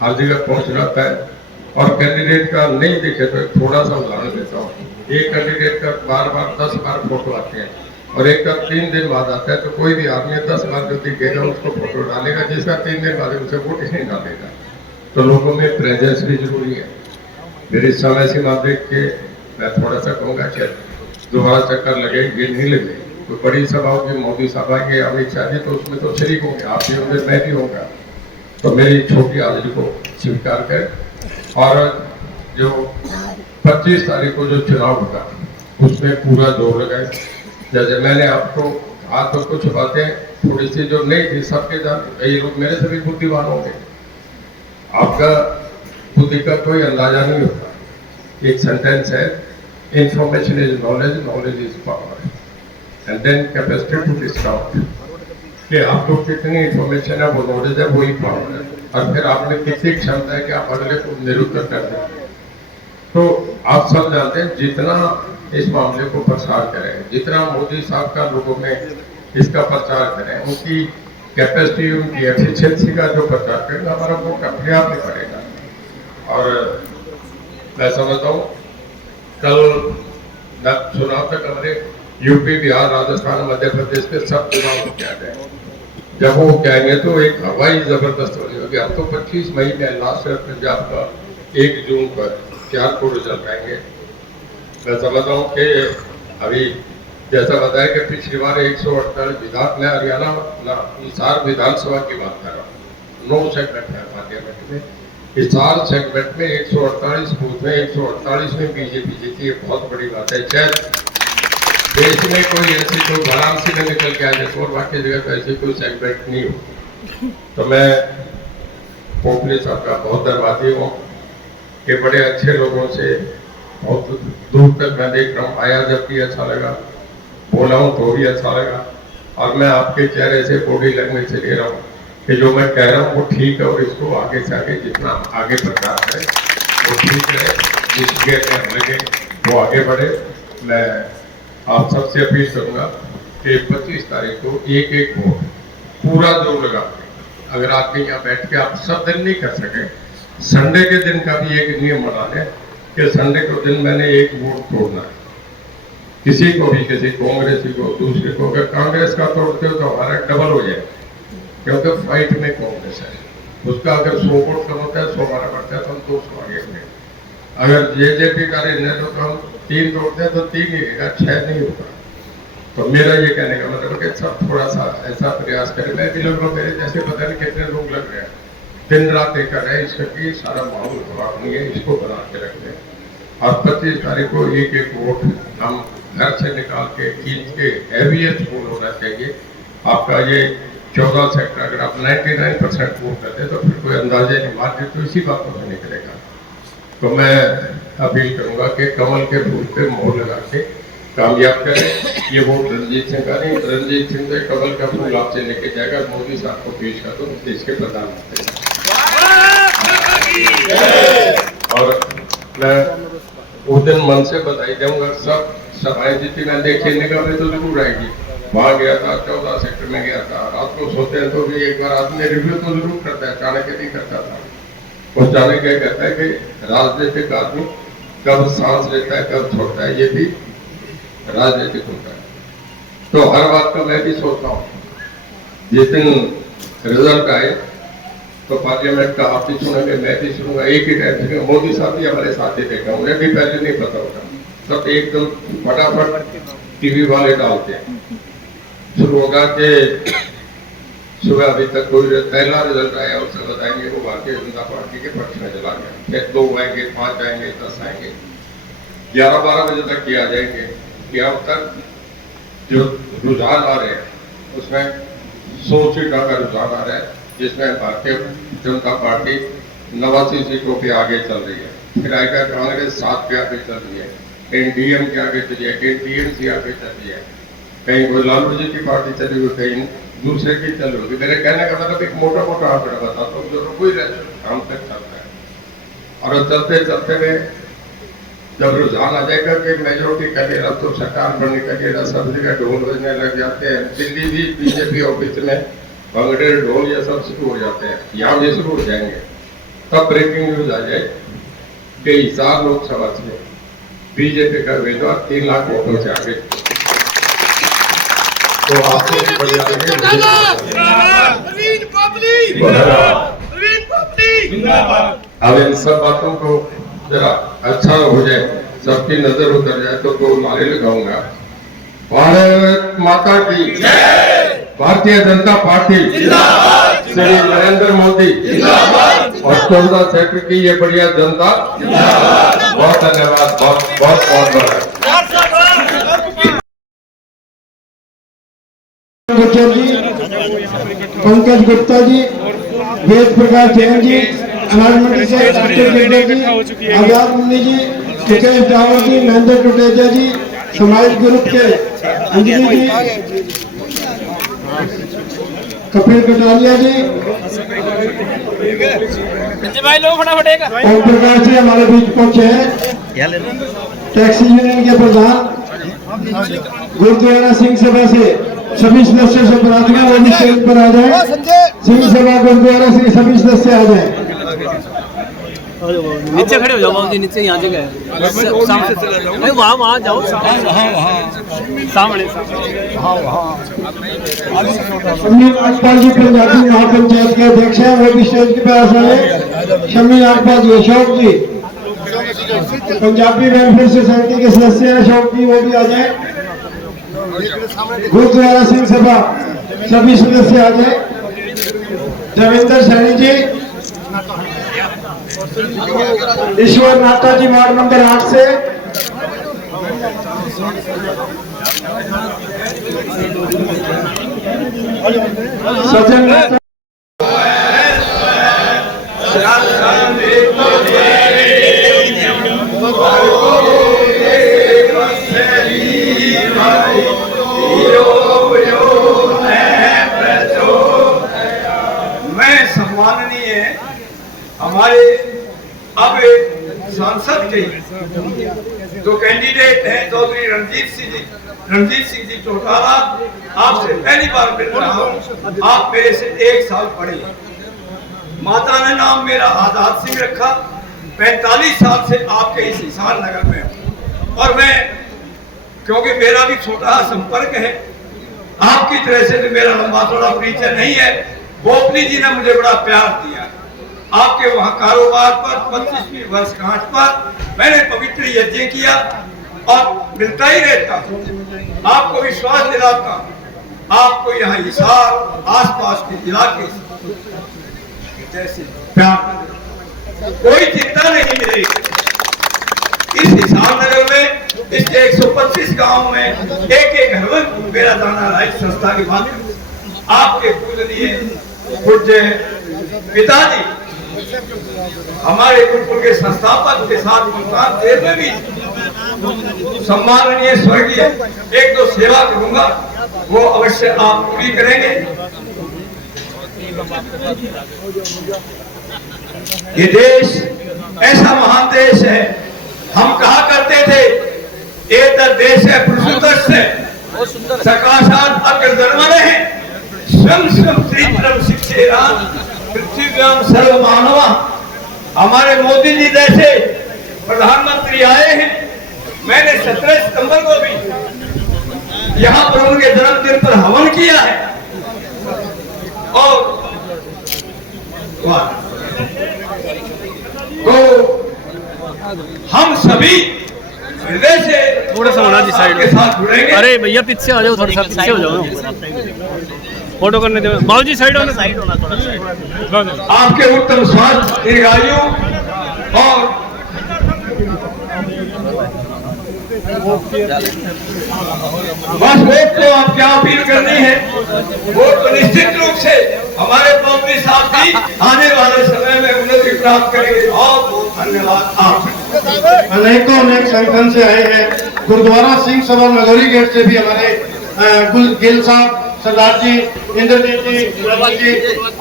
हर जगह पहुँच रहता है, और कैंडिडेट का नहीं दिखे तो थोड़ा सा उदाहरण देता हूँ। एक कैंडिडेट का बार बार 10 बार फोटो आते हैं, और एक का 3 दिन बाद आता है, तो कोई भी आदमी 10 बार जो दिखेगा उसको फोटो डालेगा, जिसका 3 दिन बाद उसे वोट ही नहीं डालेगा। तो लोगों में प्रेजेंस भी जरूरी है। मेरी समय सीमा देख के मैं थोड़ा सा कहूँगा कि दोबारा चक्कर लगे, ये नहीं लगे तो बड़ी सभा होगी, मोदी साहब आएंगे, अमित शाह जी, तो उसमें तो शरीक होंगे, आप भी होंगे, मैं भी होगा। तो मेरी छोटी हाजिरी को स्वीकार करें, और जो 25 तारीख को जो चुनाव होगा उसमें पूरा जोर लगाए। जैसे मैंने आपको आज तो कुछ बातें थोड़ी सी जो नहीं थी सबके जान, कई लोग मेरे से भी बुद्धिमान होंगे, आपका बुद्धि का कोई अंदाजा नहीं होता। एक सेंटेंस है, information is knowledge, knowledge is power, and then capacity to discount, कि आपको कितनी इंफॉर्मेशन है वो नॉलेज है, वही पावर है, और फिर आपने कितनी क्षमता है कि आप अगले को निरुत्तर कर दें। तो आप सब जानते हैं, जितना इस मामले को प्रसार करें, जितना मोदी साहब का लोगों में इसका प्रचार करें, उनकी कैपेसिटी, उनकी एफिशिएंसी का जो प्रचार करेंगे, हमारा वोट अपने आप नहीं पड़ेगा। और मैं समझता हूँ कल चुनाव तक हमारे यूपी, बिहार, राजस्थान, मध्य प्रदेश के सब चुनाव हो जाए। जब वो कहेंगे तो एक हवाई जबरदस्त होनी होगी। अब तो 25 मई में लास्ट ईयर पंजाब का 1 जून पर 4 को रिजल्ट आएंगे। मैं समझता हूँ कि अभी जैसा बताया कि पिछली बार 148 विधान, मैं हरियाणा हिसार विधानसभा की बात कर रहा हूँ, 9 सेगमेंट है पार्लियामेंट में, हिसार सेगमेंट में 148 बूथ में 148 में बीजेपी जीती है। बहुत बड़ी बात है। शायद देश में कोई ऐसी कोई वाराणसी में निकल के आ जाए और बाकी जगह पर ऐसी कोई सेगमेंट नहीं हो। तो मैं पोपली साहब का बहुत धन्यवादी हूँ कि बड़े अच्छे लोगों से बहुत दूर तक मैं देख रहा हूँ, आया जब भी अच्छा लगा, बोला हूँ तो भी अच्छा लगा, और मैं आपके चेहरे से बॉडी लैंग्वेज से ले रहा हूँ कि जो मैं कह रहा हूँ वो ठीक है, और इसको आगे से आगे जितना आगे प्रचार है वो ठीक है, जिस जगह हम लगे वो आगे बढ़े। मैं आप सबसे अपील करूंगा कि 25 तारीख को एक वोट पूरा जोर लगा के, अगर आदमी यहाँ बैठ के आप सब दिन नहीं कर सके, संडे के दिन का भी एक नियम बना लें कि संडे के दिन मैंने एक वोट तोड़ना है। किसी को भी, किसी कांग्रेसी को, दूसरे को, अगर कांग्रेस का तोड़ते हो तो हमारा डबल हो जाए, क्योंकि फाइट में कांग्रेस है, उसका अगर 100 वोट कम होता है, 100 हमारा बढ़ता है, तो हम 200 आगे होंगे। अगर जेजेपी का निर्णय तो हम 3 तोड़ते हैं तो 3 ही रहेगा, 6 नहीं होगा। तो मेरा ये कहने का मतलब कि सब थोड़ा सा ऐसा प्रयास करें। मैं भी लगभग मेरे जैसे पता नहीं कितने लोग लग रहे हैं, दिन रात एक कर रहे हैं, इसका सारा माहौल खराब नहीं है, इसको बना के रखते हैं। और 25 तारीख को एक वोट हम घर से निकाल के खींच के हैवियत वोट होना चाहिए। आपका ये 14 सेक्टर अगर आप 99% वोट करते हैं तो फिर कोई अंदाजे नहीं, मार्जिन तो इसी बातों से निकलेगा। तो मैं अपील करूंगा कि कमल के फूल पे मोहर लगा के कामयाब करें। ये वोट रणजीत सिंह का नहीं, रणजीत सिंह से कमल का फूल आपसे लेके जाएगा, मोदी साहब को पेश कर दो देश के प्रधानमंत्री। और मैं उस दिन मन से बधाई दूंगा, सब सभाएं जितनी मैं देखी निगाह में तो जरूर आएगी। वहां गया था, 14 सेक्टर में गया था, रात को सोते हैं तो भी एक बार आदमी रिव्यू तो जरूर करता है, चाणक्य नहीं करता था। उस चाणक्य कहता है कि राजनीतिक आदमी कब सांस लेता है कब छोड़ता है, ये भी राजनीतिक होता है। तो हर बात का मैं भी सोचता हूँ, जिस दिन रिजल्ट आए तो पार्लियामेंट का आप भी सुनेंगे, मैं भी सुनूंगा, एक ही टाइम से। मोदी साहब भी हमारे साथ ही देखा, उन्हें भी पहले नहीं पता होता, सब एकदम फटाफट टीवी वाले डालते हैं। शुरू होगा कि सुबह अभी तक कोई पहला रिजल्ट आया उससे बताएंगे वो भारतीय जनता पार्टी के पक्ष में चला गया, फिर 2 आएंगे, 5 आएंगे, 10 आएंगे, 11-12 बजे तक किया जाएंगे कि अब तक जो रुझान आ रहे हैं उसमें 100 सीटों का रुझान आ रहा है, जिसमें भारतीय जनता पार्टी 89 सीटों पे आगे चल रही है। फिर आएगा कांग्रेस 7 पे आगे चल रही है, कहीं डीएम के आगे चली है, कहीं टीएमसी आगे चल रही है, कहीं कोई लालू जी की पार्टी चली हुई, कहीं दूसरे की चल रही। मेरे कहने का मतलब एक मोटा मोटा आंकड़ा बताता हूँ जो कोई काम तक चलता है। और चलते चलते में जब रुझान आ जाएगा कि मेजोरिटी करेगा तो सरकार बनने करेगा, सब जगह ढोल बजने लग जाते हैं। दिल्ली भी बीजेपी ऑफिस में भंगड़े ढोल ये सब शुरू हो जाते हैं, यहाँ भी शुरू हो जाएंगे। तब ब्रेकिंग न्यूज आ जाए कि हिसार लोकसभा से बीजेपी का उम्मीदवार 3 लाख वोटों से आगे। तो आपको भी बढ़िया अब इन सब बातों को जरा अच्छा हो जाए, सबकी नजर उतर जाए तो 2 नारे लगाऊंगा। भारत माता की जय, भारतीय जनता पार्टी जिंदाबाद, श्री नरेंद्र मोदी जिंदाबाद, और 14 सेक्टर की ये बढ़िया जनता जिंदाबाद। बहुत धन्यवाद, बहुत बहुत बहुत बड़ा जी, पंकज गुप्ता जी, वेद प्रकाश जैन जी, अनाज मंडी से जी, आजाद मुन्नी जी, मुकेश डावर जी, महेंद्र टुटेजा जी, समाज ग्रुप के अंजलि जी, कपिल कटारिया जी, भाई लोग फटाफट ओम प्रकाश जी हमारे बीच पहुंचे हैं। टैक्सी यूनियन के प्रधान गुरुद्वारा सिंह सभा से सभी सदस्य से प्रार्थना वो भी स्टेज पर आ जाए। सिंह सभा गुरुद्वारा से सभी सदस्य आ जाए। नीचे खड़े हो जाओ बाबू जी, नीचे यहाँ जगह है, नहीं वहाँ जाओ, सामने शम्मी नागपाल जी पंजाबी महापंचायत के अध्यक्ष हैं, वो भी स्टेज के पास आए। शम्मी नागपाल जी, अशोक जी पंजाबी वेलफेयर सोसाइटी के सदस्य हैं, अशोक जी वो भी आ जाए। गुरुद्वारा सिंह सभा सभी सदस्य आ जाए। देवेंद्र सैनी जी, ईश्वर नाटा जी वार्ड नंबर 8 से, सज्जन नाटा हमारे अब सांसद के जो कैंडिडेट हैं चौधरी रणजीत सिंह जी चौटाला, आपसे पहली बार मिल रहा हूँ। आप मेरे से 1 साल बड़े हैं। माता ने नाम मेरा आजाद सिंह रखा। 45 साल से आपके इस हिसार नगर में हूँ, और मैं क्योंकि मेरा भी छोटा संपर्क है, आपकी तरह से तो मेरा लंबा थोड़ा परिचय नहीं है। बोपली जी ने मुझे बड़ा प्यार दिया। आपके वहां कारोबार पर 25वीं वर्षगांठ पर मैंने पवित्र यज्ञ किया और मिलता ही रहता हूं। आपको विश्वास दिलाता हूं, आपको यहाँ हिसार आसपास के इलाके जैसे प्यार, कोई चिंता नहीं मिलेगी। इस हिसार नगर में इस 125 गांव में एक घर में मेरा जाना राइट संस्था के माध्यम से आपके पूजनीय पूज्य पिताजी हमारे गुरुकुल के संस्थापक के साथ मुल्तान जेल में भी सम्माननीय स्वर्गीय 1-2 सेवा करूंगा, वो अवश्य आप पूरी करेंगे। ये देश ऐसा महान देश है। हम कहा करते थे एक देश है प्रसुतस्य सकाशात अग्रधर्मणे स्वयं स्वयं त्रित्रम शिक्षेरान पृथ्व्याम सर्व मानवा। हमारे मोदी जी जैसे प्रधानमंत्री आए हैं। मैंने 17 सितंबर को भी यहाँ पर उनके जन्मदिन पर हवन किया है, और तो हम सभी हृदय से थोड़ा सा होना जी साइड के साथ जुड़ेंगे। अरे भैया पीछे आ जाओ, थोड़ा सा पीछे हो जाओ, फोटो करने दो। बाबू जी साइड होना, साइड होना थोड़ा साइड। आपके उत्तम स्वास्थ्य, दीर्घायु और बस वोट को आप क्या अपील करनी है, वोट तो निश्चित रूप से हमारे मंत्री साहब भी आने वाले समय में उन्नति प्राप्त करेंगे। बहुत बहुत धन्यवाद आप अनेकों अनेक संगठन से आए हैं। गुरुद्वारा सिंह सभा नगौरी गेट से भी हमारे गिल साहब, सरदार जी, इंद्रजीत जी, गुलाब जी,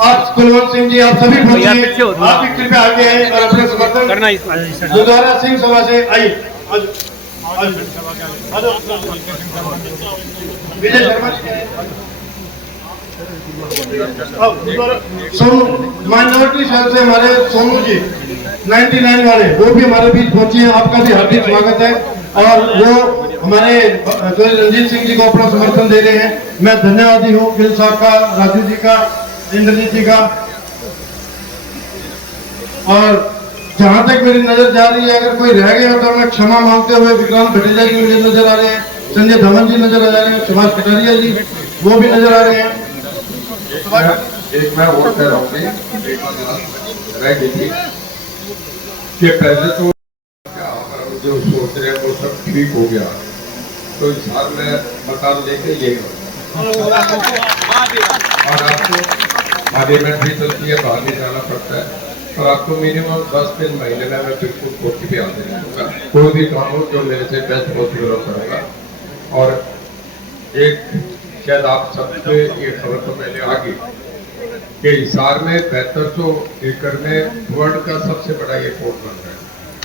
आप कुलवंत सिंह जी, आप सभी पहुंचे। आप भी कृपया आगे आए और अपने समर्थन करना गुरुद्वारा सिंह सभा से आइए। विजय शर्मा सोनू माइनॉरिटी सेल से हमारे सोनू जी 99 वाले, वो भी हमारे बीच पहुंचे हैं। आपका भी हार्दिक स्वागत है। और वो हमारे रणजीत सिंह जी को अपना समर्थन दे रहे हैं। मैं धन्यवादी हूँ गिल साहब का, राजू जी का, इंद्रजीत जी का। और जहाँ तक मेरी नजर जा रही है, अगर कोई रह गया तो मैं क्षमा मांगते हुए विक्रांत भटेजा जी मुझे नजर आ रहे हैं, संजय धवन जी नजर आ रहे हैं, सुभाष कटारिया जी वो भी नजर आ रहे हैं। एक मैं और कह रहा हूँ रह गई थी कि पहले तो जो सोच रहे हैं वो सब ठीक हो गया, तो इस हाल में मकान लेके ये और आपको पार्लियामेंट भी चलती है, बाहर भी जाना पड़ता है, और आपको मिनिमम 10 दिन महीने में मैं बिल्कुल कोठी पे आ जाऊंगा। कोई भी काम हो जो मेरे से बेस्ट पॉसिबल करूँगा। और एक शायद आप सबसे ये खबर तो पहले आ गई कि हिसार में 7500 एकड़ में वर्ल्ड का सबसे बड़ा ये पोर्ट बन रहा है।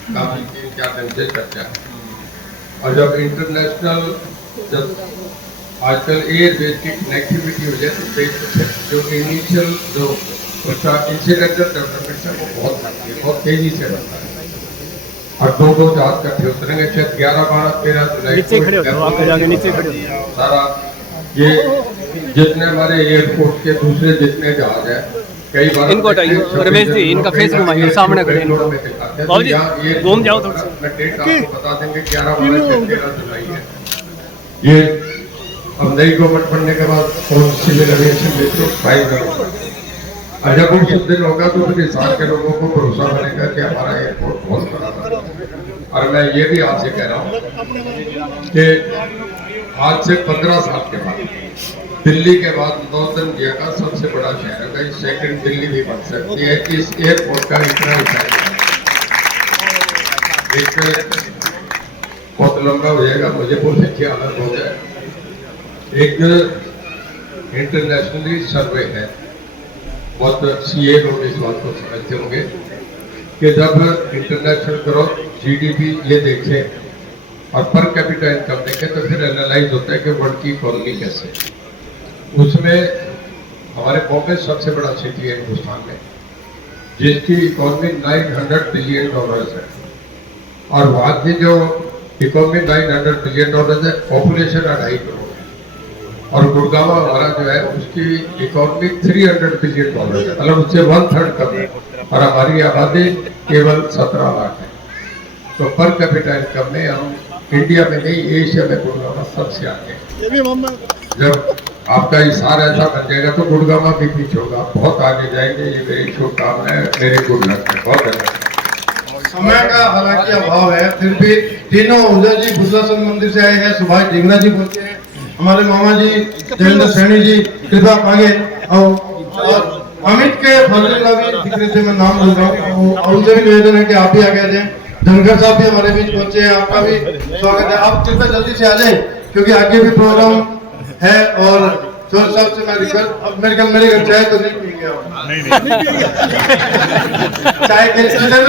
काफी 3-4 दिन से चर्चा है। और जब इंटरनेशनल, जब आजकल एयरवेज की कनेक्टिविटी हो जाए तो जो इनिशियल जो उसका इंसिडेंटल डेवलपमेंट है वो बहुत तेजी से बनता है। और दो जहाज इकट्ठे उतरेंगे, शायद 11, 12, 13 जुलाई सारा ये जितने हमारे एयरपोर्ट के दूसरे जितने जहाज है, कई बार इनको हटाइए रमेश जी, इनका फेस घुमाइए, सामने खड़े हैं। घूम जाओ थोड़ा सा। डेट आपको बता देंगे 11, 12 से 13 जुलाई है। ये अब नई गवर्नमेंट बनने के बाद सिविल एविएशन देखो 5 जब वो सब दिन होगा तो फिर हिसार के लोगों को भरोसा बनेगा कि हमारा एयरपोर्ट बहुत बड़ा है। और मैं ये भी आपसे कह रहा हूँ कि आज से 15 साल के बाद दिल्ली के बाद नॉर्दर्न इंडिया का सबसे बड़ा शहर है, सेकंड दिल्ली भी बन सकती है। इस एयरपोर्ट का इतना एक बहुत लंबा हो जाएगा, मुझे बहुत अच्छी हालत हो जाए। एक इंटरनेशनली सर्वे है, बहुत सीए लोग इस बात को समझते होंगे कि जब इंटरनेशनल ग्रोथ जीडीपी ये देखें और पर कैपिटा इनकम देखें तो फिर एनालाइज होता है कि वर्ल्ड की इकोनॉमी कैसे। उसमें हमारे बॉम्बे सबसे बड़ा सिटी है हिंदुस्तान में, जिसकी इकोनॉमी $900 बिलियन है। और वहाँ की जो इकोनॉमी $900 बिलियन है, पॉपुलेशन 2.5 करोड़। और गुड़गांव हमारा जो है उसकी इकोनॉमी $300 बिलियन है, मतलब उससे 1/3 कम है। और हमारी आबादी केवल 17 लाख है। तो पर कैपिटा इनकम में हम इंडिया में नहीं, एशिया में गुड़गांव सबसे आगे हैं। जब आपका हिसार ऐसा बन जाएगा तो गुड़गांव भी पीछे होगा, बहुत आगे जाएंगे। ये मेरी शुभकामना है, मेरे गुड लक है। बहुत धन्यवाद। समय का हालांकि अभाव है, फिर भी तीनों ऊर्जा जी भूषण मंदिर से आए हैं, सुभाष ढींगरा जी पहुंचे हैं, हमारे मामा जी देवेंद्र सैनी जी कृपा आगे। और अमित के फादर भी दिख रहे थे, मैं नाम बोल रहा हूँ, उनसे भी निवेदन है कि आप भी आगे आ जाए। धनखड़ साहब भी हमारे बीच पहुंचे हैं, आपका भी स्वागत है। आप कृपया जल्दी से आ जाए क्योंकि आगे भी प्रोग्राम है। और चौर साहब से मैं रिक्वेस्ट, अब मेरे घर चाय तो नहीं पी गया चाय के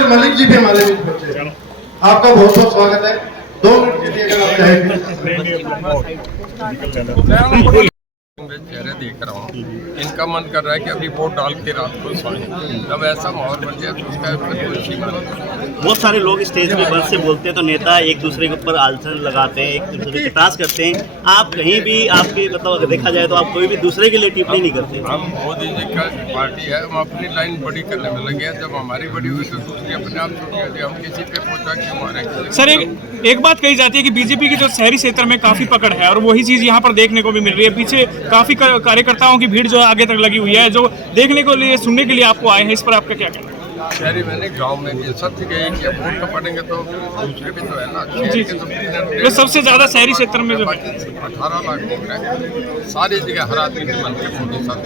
मलिक जी भी हमारे बीच पहुंचे हैं। आपका बहुत बहुत स्वागत है। 2 मिनट के लिए अगर आप चाहें। चेहरे देख रहा हूँ, इनका मन कर रहा है कि अभी वोट डाल के रात को सोएं। जब ऐसा माहौल बन जाए तो उसका कोई सीमा नहीं। बहुत सारे लोग स्टेज में बल से बोलते हैं तो नेता एक दूसरे के ऊपर आलोचना लगाते हैं, एक दूसरे के टास्क करते हैं। आप कहीं भी आपके मतलब अगर देखा जाए तो आप कोई भी दूसरे के लिए टिप्पणी नहीं करते। हम मोदी जी का पार्टी है, हम अपनी लाइन बड़ी करने में लगे हैं। जब हमारी बड़ी हुई तो दूसरी अपने आप छोटी होती है। हम किसी पे पहुंचा क्यों मारे। सर एक बात कही जाती है कि बीजेपी की जो शहरी क्षेत्र में काफी पकड़ है और वही चीज यहाँ पर देखने को भी मिल रही है। पीछे काफी कार्यकर्ताओं की भीड़ जो आगे तक लगी हुई है, जो देखने को लिए सुनने के लिए आपको आए हैं। इस पर आपका क्या कहना है? शहरी में नहीं, गांव में भी सत्य गए कि अब वोट तो पड़ेंगे तो दूसरे भी तो है ना। जी शहर के तो वो सबसे ज्यादा शहरी क्षेत्र में जो है 18 लाख वोट है, सारी जगह हर आदमी के मन के मोदी साथ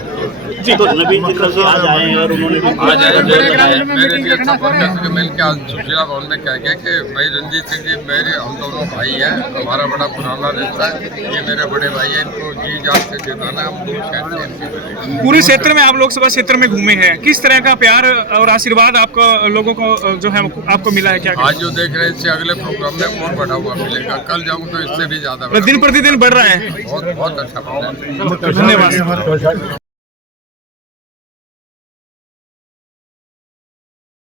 जी। तो नवीन जी कल आज आए हैं और उन्होंने भी आज आए मेरे लिए अच्छा फोन मिल के आज सुशीला भवन में कह गया कि भाई रणजीत सिंह जी मेरे हम दोनों भाई हैं, हमारा बड़ा पुराना रिश्ता है, ये मेरे बड़े भाई हैं, इनको जी जान से जिताना है, हम दो शहर से इनकी मिलेंगे। पूरे क्षेत्र में आप लोकसभा क्षेत्र में घूमे हैं, किस तरह का प्यार और आशीर्वाद आपको लोगों को जो है आपको मिला है? क्या आज जो देख रहे हैं इससे अगले प्रोग्राम में और बढ़ा हुआ मिलेगा, कल जाऊँ तो इससे भी ज्यादा दिन प्रतिदिन बढ़ रहा है? बहुत अच्छा। धन्यवाद।